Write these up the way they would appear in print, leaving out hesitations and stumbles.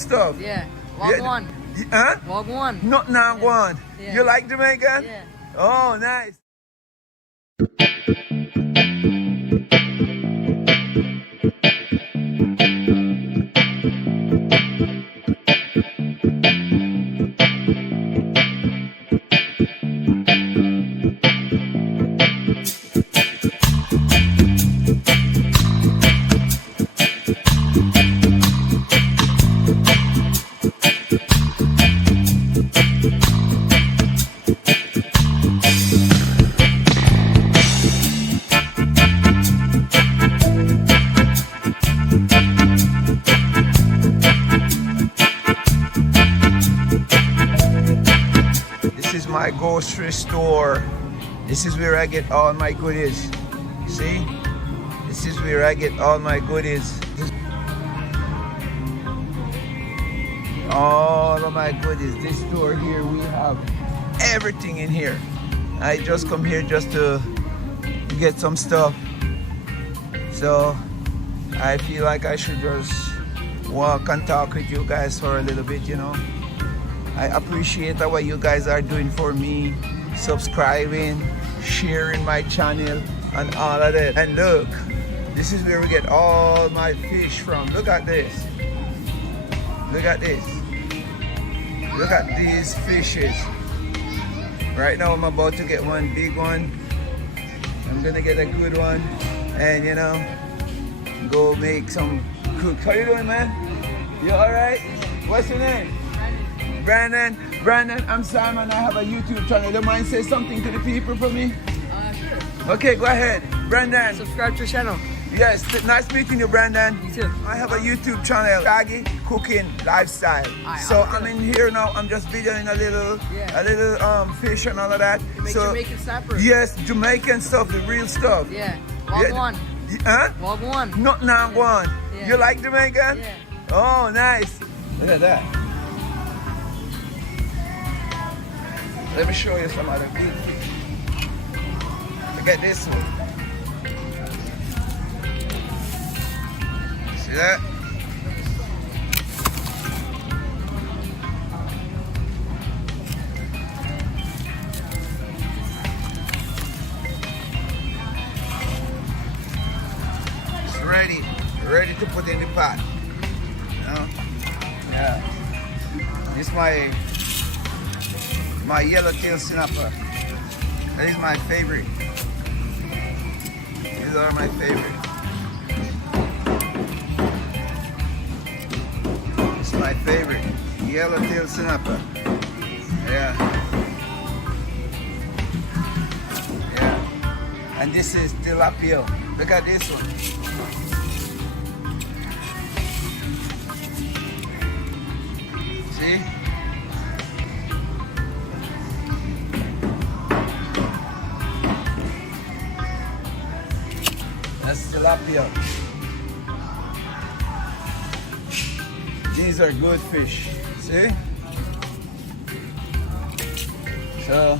stuff. Yeah. Wagwan. Huh? Wagwan. Not now one. Yeah. You like Jamaican? Yeah. Oh, nice. This is my grocery store. This is where I get all my goodies. See? This is where I get all my goodies. All of my goodies. This store here, we have everything in here. I just come here just to get some stuff. So I feel like I should just walk and talk with you guys for a little bit, you know. I appreciate what you guys are doing for me, subscribing, sharing my channel and all of that. And look, this is where we get all my fish from. Look at this. Look at this. Look at these fishes. Right now I'm about to get one big one. I'm gonna get a good one and, you know, go make some cook. How you doing, man? You alright? What's your name? Brandon. Brandon, I'm Simon. I have a YouTube channel. Don't mind say something to the people for me? Sure. Okay, go ahead. Brandon. Subscribe to the channel. Yes, nice meeting you, Brandon. You too. I have a YouTube channel, Shaggy Cooking Lifestyle. So I'm in here now. I'm just videoing a little fish and all of that. You make so, Jamaican snapper. Yes, Jamaican stuff, the real stuff. Yeah. Wagwan. Huh? Wagwan. Not now one. Yeah. You like Jamaican? Yeah. Oh, nice. Look at that. Let me show you some other good fish. Look at this one. See that? It's ready to put in the pot. You know? Yeah. This is my yellowtail snapper. That is my favorite. These are my favorite. It's my favorite. Yellowtail snapper. Yeah. Yeah. And this is tilapia. Look at this one. See? That's tilapia. These are good fish. See? So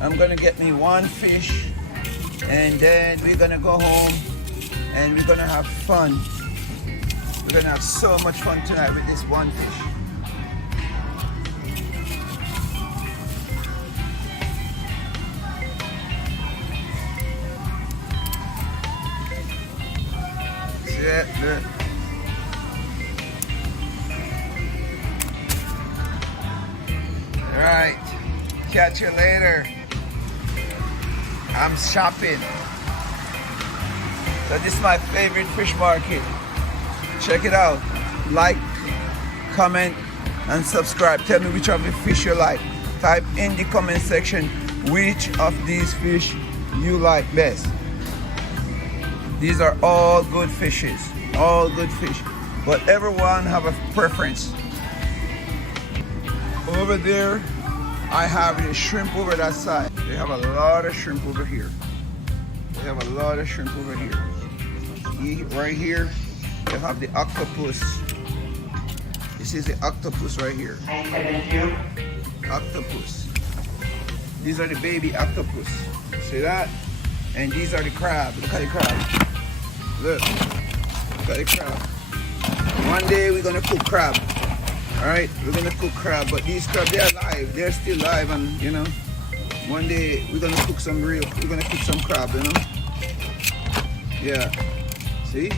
I'm gonna get me one fish and then we're gonna go home and we're gonna have fun. We're gonna have so much fun tonight with this one fish. Yeah, look. Alright, catch you later. I'm shopping. So this is my favorite fish market. Check it out. Like, comment, and subscribe. Tell me which of the fish you like. Type in the comment section which of these fish you like best. These are all good fishes, all good fish, but everyone have a preference. Over there, I have the shrimp over that side. They have a lot of shrimp over here. They have a lot of shrimp over here. Right here, they have the octopus. This is the octopus right here. Octopus. These are the baby octopus. See that? And these are the crab. Look at the crab. Look at the crab. One day we're gonna cook crab. All right, we're gonna cook crab, but these crab, they're alive. They're still alive, and you know, one day we're gonna cook some crab, you know. Yeah, see?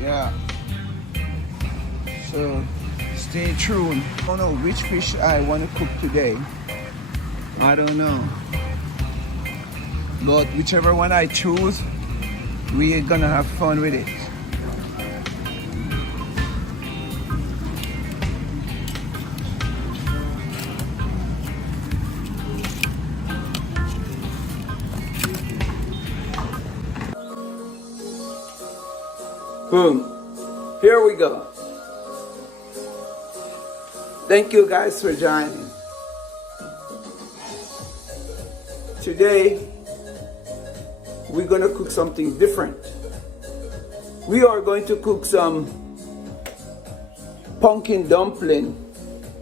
Yeah. So stay tuned. I don't know which fish I want to cook today. I don't know. But whichever one I choose, we're gonna have fun with it. Boom. Here we go. Thank you guys for joining. Today, we're gonna cook something different. We are going to cook some pumpkin dumpling.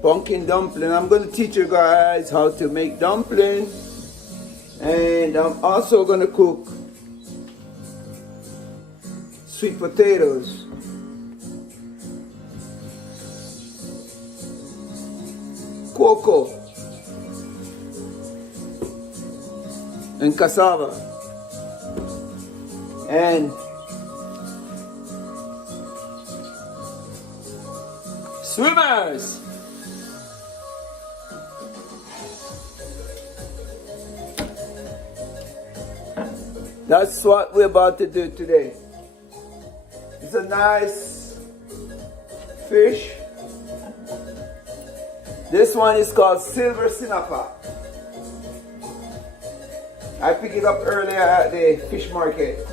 I'm gonna teach you guys how to make dumpling. And I'm also gonna cook sweet potatoes. Cocoa. And cassava. And swimmers. That's what we're about to do today. It's a nice fish. This one is called silver sinapa. I picked it up earlier at the fish market.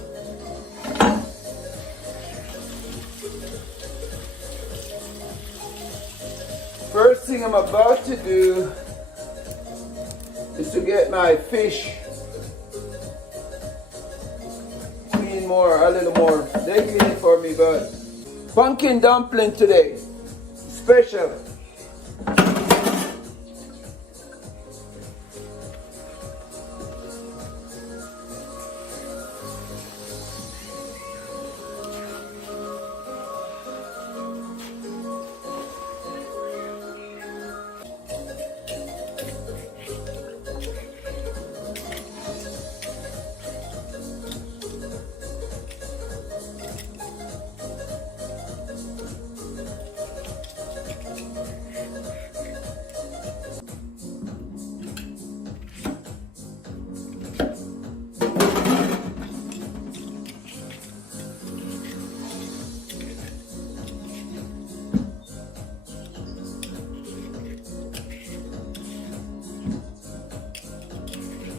First thing I'm about to do is to get my fish clean a little more. They clean it for me, but pumpkin dumpling today, special.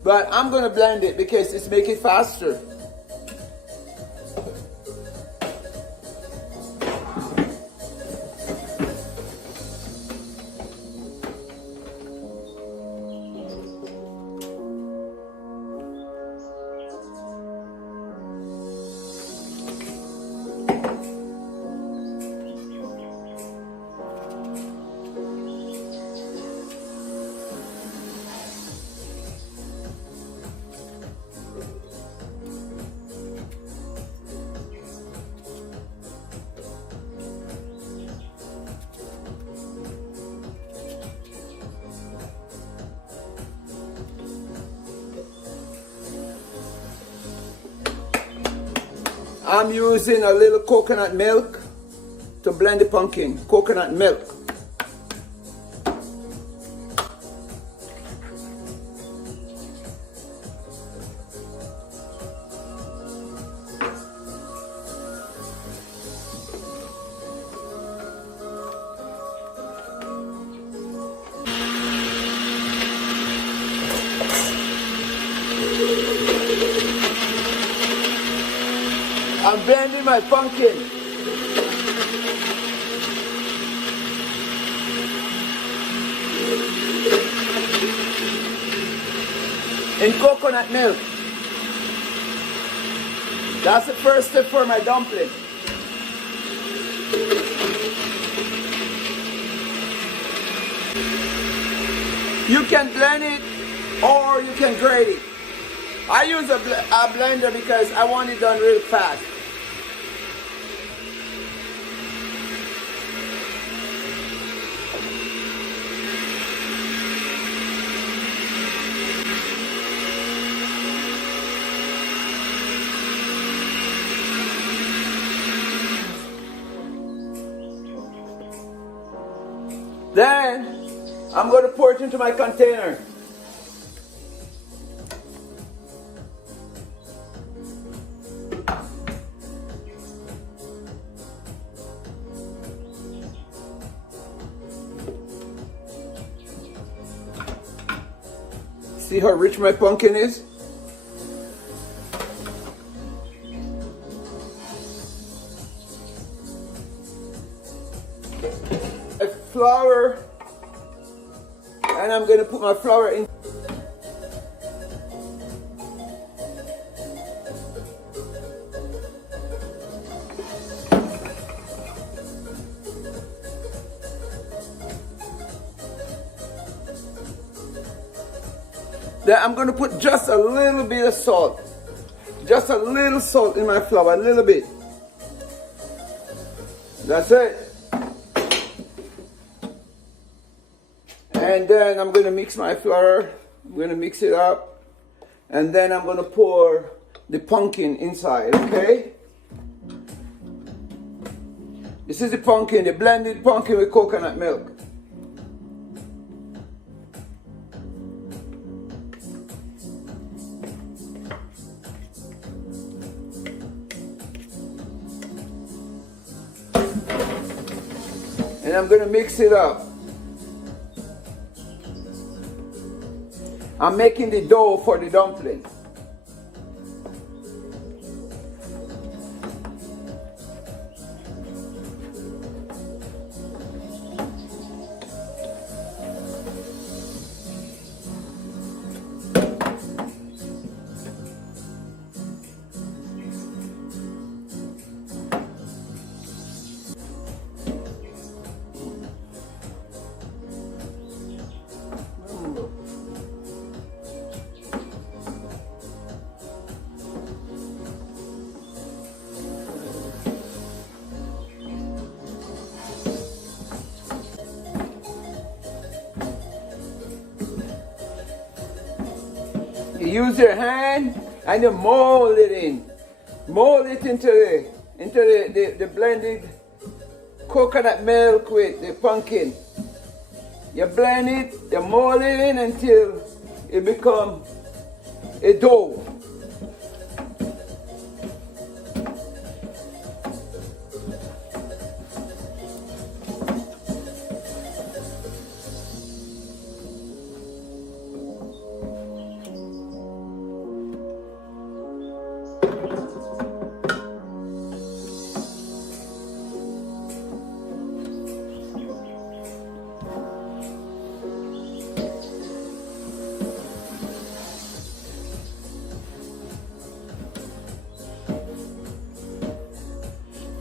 But I'm gonna blend it because it's make it faster. I'm using a little coconut milk to blend the pumpkin. Coconut milk. I'm blending my pumpkin. In coconut milk. That's the first step for my dumpling. You can blend it or you can grate it. I use a blender because I want it done real fast. Then I'm going to pour it into my container. See how rich my pumpkin is? Flour, and I'm going to put my flour in. Then I'm going to put just a little bit of salt. Just a little salt in my flour, a little bit. That's it. And then I'm going to mix my flour. I'm going to mix it up. And then I'm going to pour the pumpkin inside, okay? This is the pumpkin, the blended pumpkin with coconut milk. And I'm going to mix it up. I'm making the dough for the dumpling. You use your hand and you mold it in. Mold it into the blended coconut milk with the pumpkin. You blend it, you mold it in until it becomes a dough.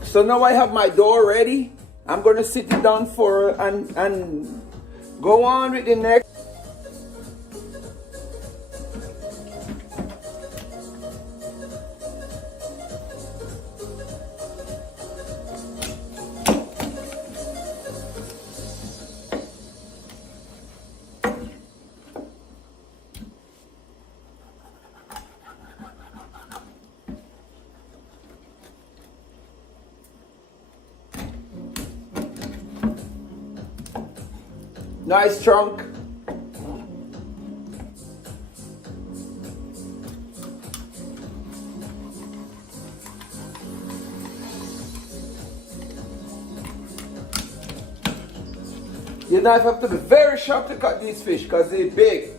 So now I have my dough ready. I'm going to sit it down for and go on with the next. Nice chunk. Your knife have to be very sharp to cut these fish because they're big.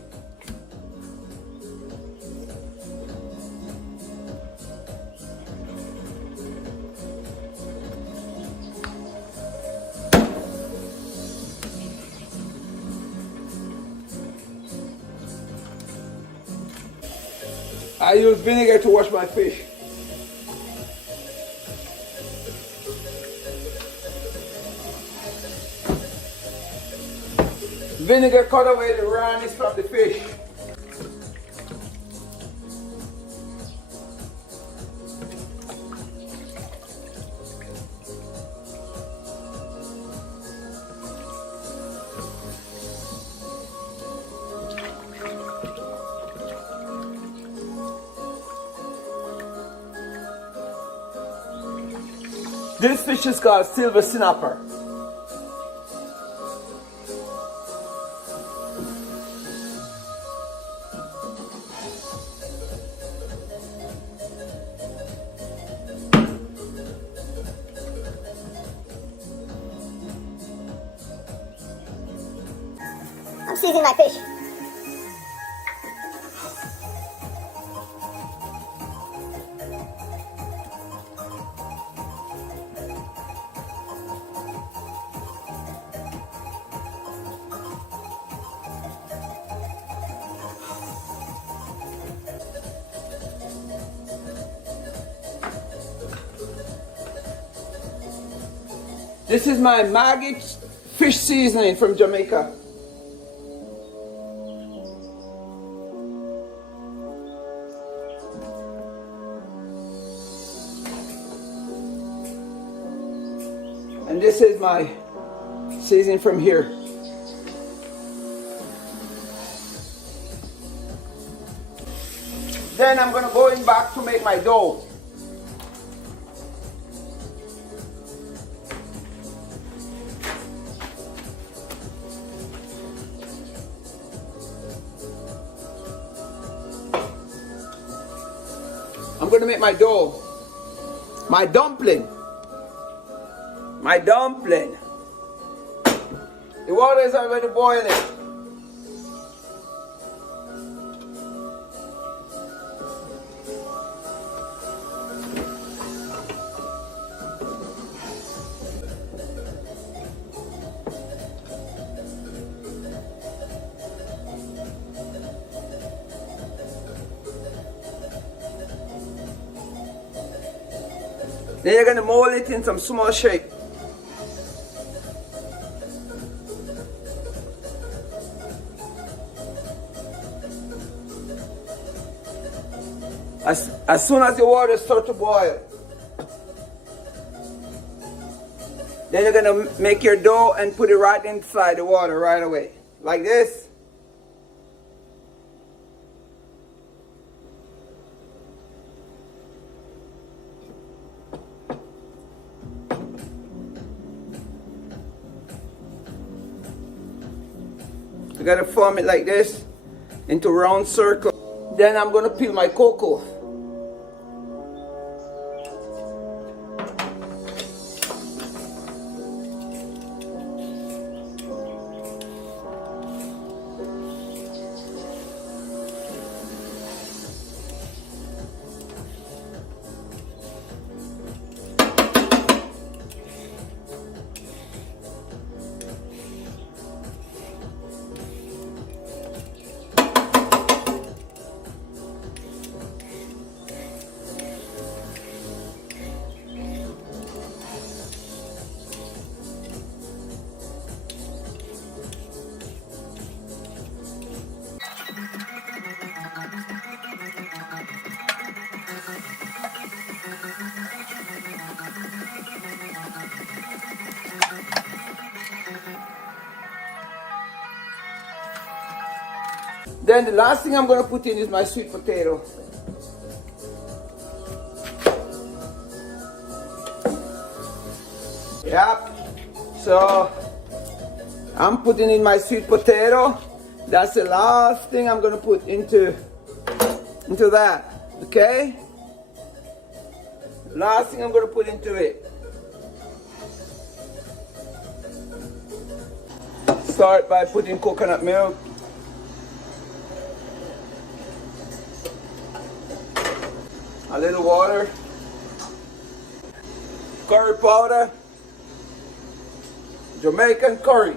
I use vinegar to wash my fish. Vinegar cut away the rawness from the fish. This fish is called silver snapper. season my fish. This is my Maggi fish seasoning from Jamaica. And this is my seasoning from here. Then I'm gonna go in back to make my dough. I'm gonna make my dough. My dumpling. My dumpling. The water is already boiling. Then you're gonna mold it in some small shape. As soon as the water starts to boil, then you're gonna make your dough and put it right inside the water right away, like this. You gotta form it like this into a round circle. Then I'm gonna peel my cocoa. Then the last thing I'm going to put in is my sweet potato. Yep. So I'm putting in my sweet potato. That's the last thing I'm going to put into that. Okay? Last thing I'm going to put into it. Start by putting coconut milk. A little water, curry powder, Jamaican curry.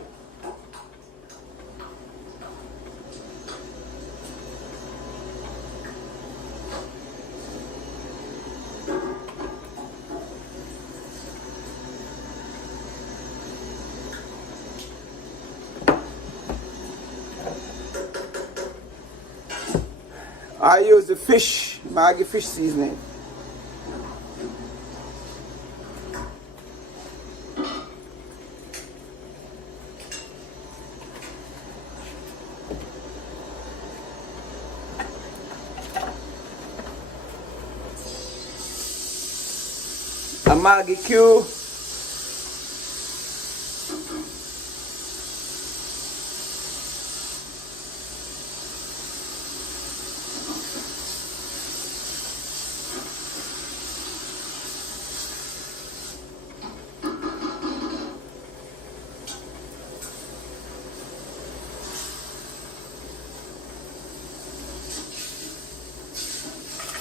I use the fish, Maggi fish seasoning. A Maggi cube.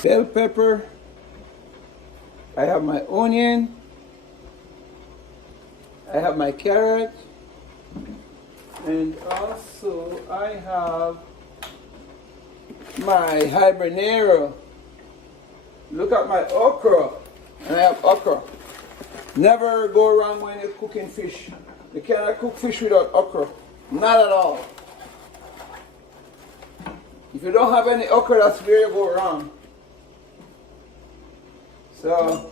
bell pepper. I have my onion. I have my carrot. And also I have my habanero. Look at my okra. And I have okra. Never go wrong when you're cooking fish. You cannot cook fish without okra. Not at all. If you don't have any okra, that's where you go wrong. So,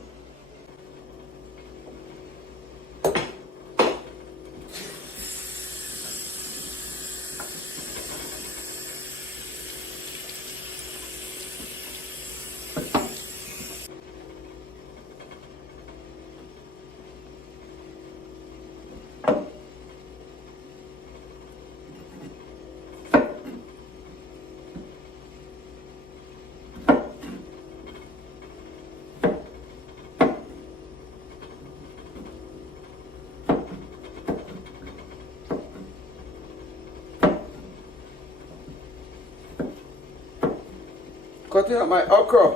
cutting up my okra.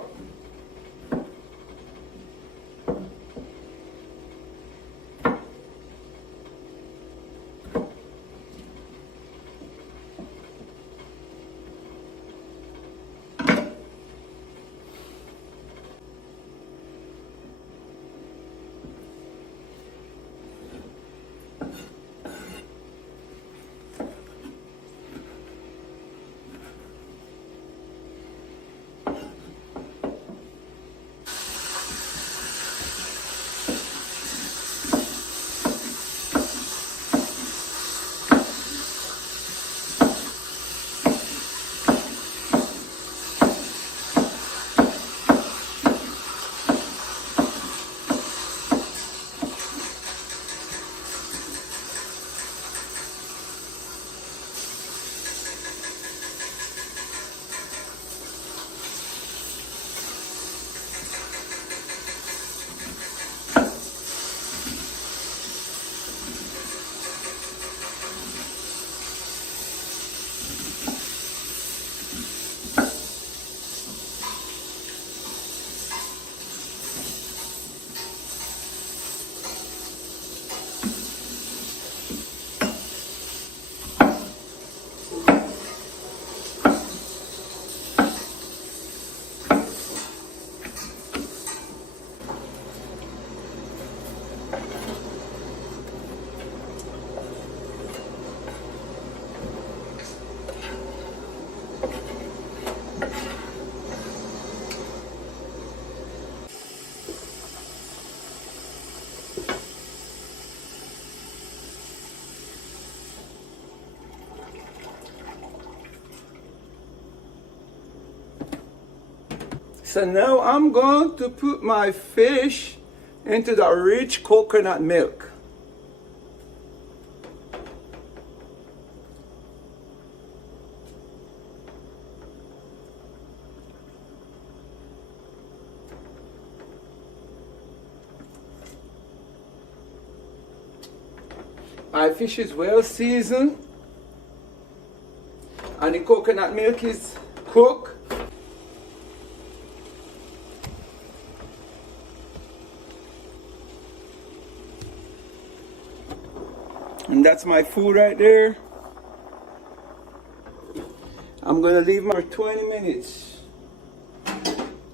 So now I'm going to put my fish into the rich coconut milk. My fish is well seasoned and the coconut milk is cooked. And that's my food right there. I'm gonna leave my 20 minutes.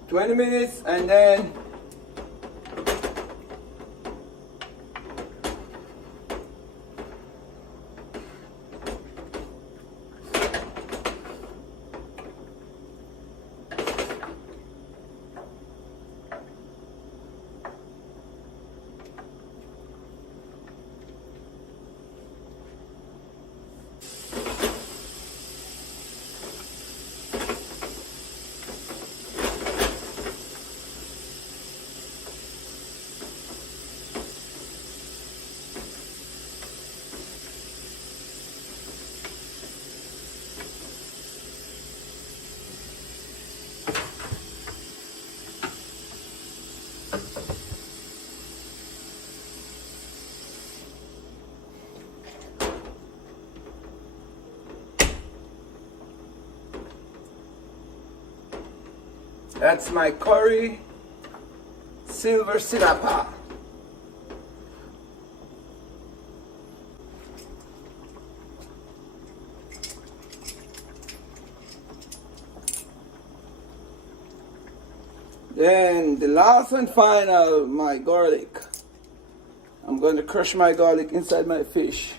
20 minutes and then That's my curry silver sinapa. Then the last and final, my garlic. I'm going to crush my garlic inside my fish.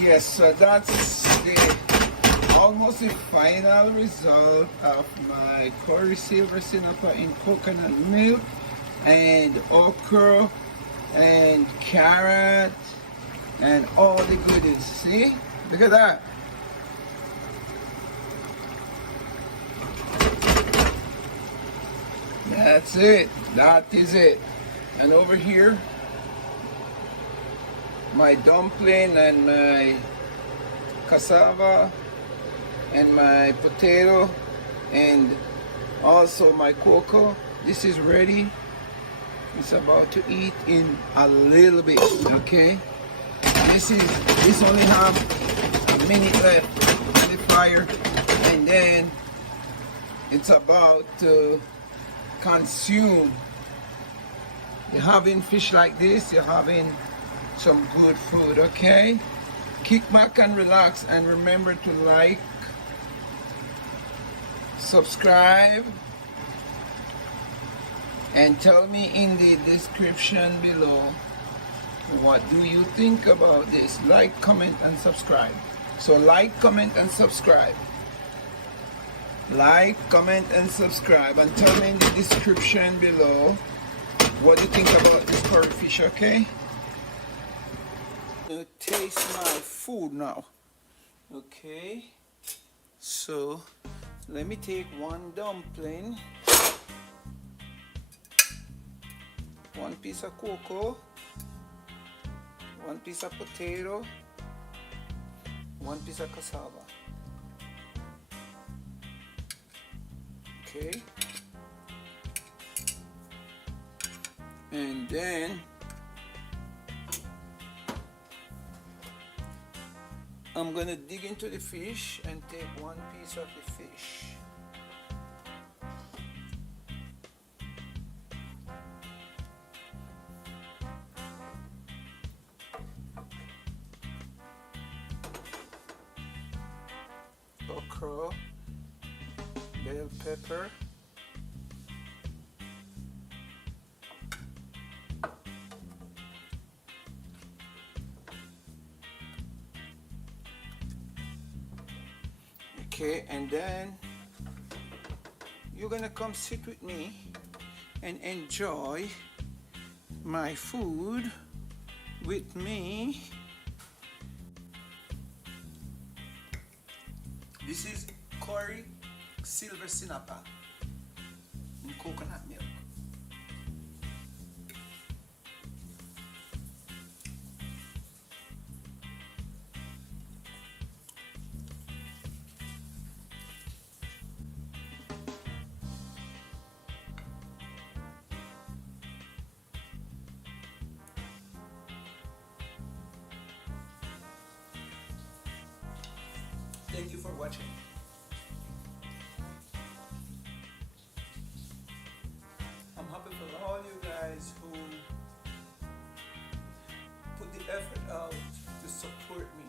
Yes, so that's almost the final result of my curry silver sinapa in coconut milk and okra and carrot and all the goodies. See? Look at that. That's it. That is it. And over here, my dumpling and my cassava and my potato and also my cocoa. This is ready. It's about to eat in a little bit, okay? This only have a minute left on the fire, and then it's about to consume. You're having fish like this, you're having some good food, okay? Kick back and relax, and remember to like, subscribe, and tell me in the description below what do you think about this. Like, comment, and subscribe. So like, comment, and subscribe. Like, comment, and subscribe, and tell me in the description below what you think about this curry fish, okay? I'm gonna taste my food now. Okay, so let me take one dumpling, one piece of cocoa, one piece of potato, one piece of cassava. Okay, and then I'm gonna dig into the fish and take one piece of the fish. Okra, bell pepper, okay, and then you're gonna come sit with me and enjoy my food with me. This is curry silver sinapa in coconut milk. Thank you for watching. I'm happy for all you guys who put the effort out to support me.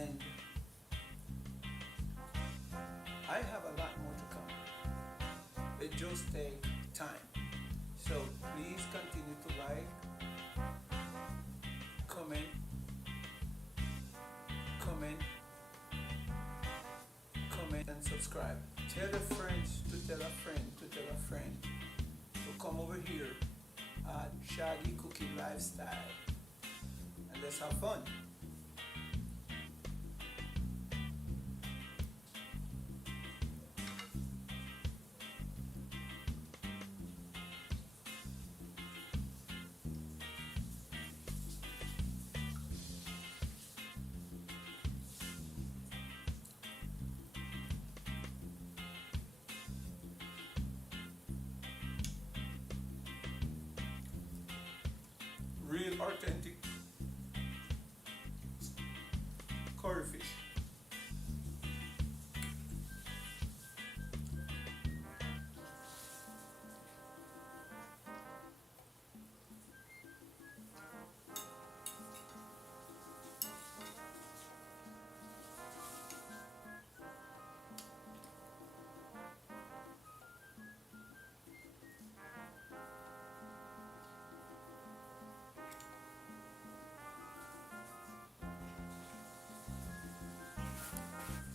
And I have a lot more to come. It just takes time. So please continue to like, comment, and subscribe. Tell a friend to tell a friend to tell a friend to come over here at Shaggy Cooking Lifestyle, and let's have fun. authentic curry fish.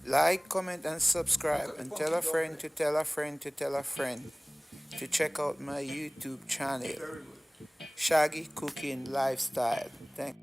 Like, comment, and subscribe, and tell a friend to tell a friend to tell a friend to check out my YouTube channel, Shaggy Cooking Lifestyle. Thank